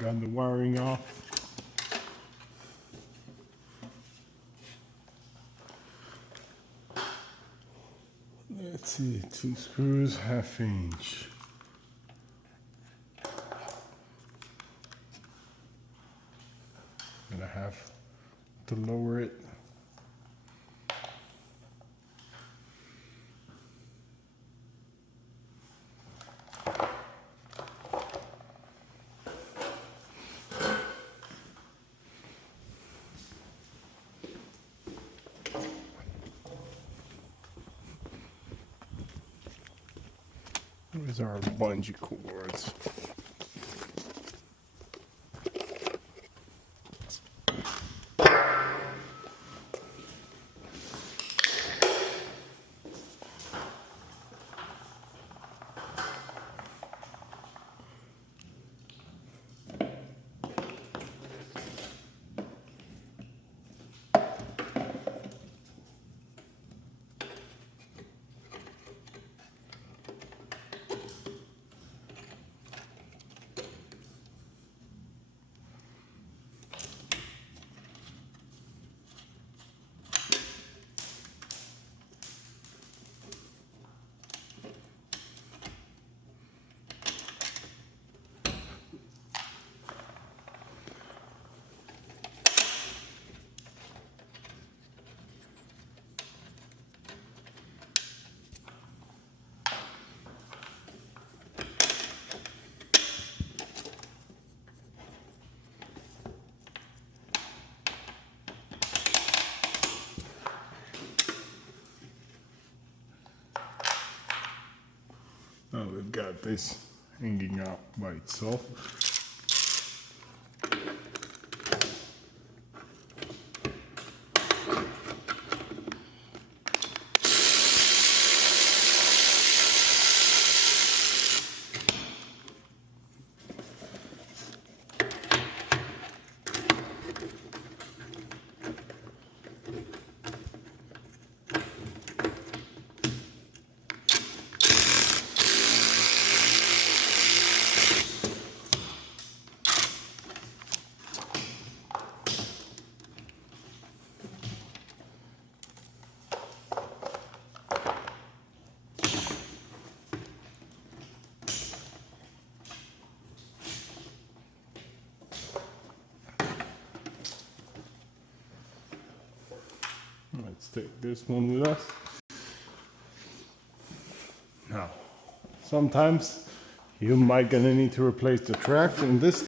got the wiring off. Let's see, 2 screws, 1/2 inch. Gonna have to lower it. Where's our bungee cords? Now we've got this hanging out by itself. Let's take this one with us. Now, sometimes you might gonna need to replace the track. In this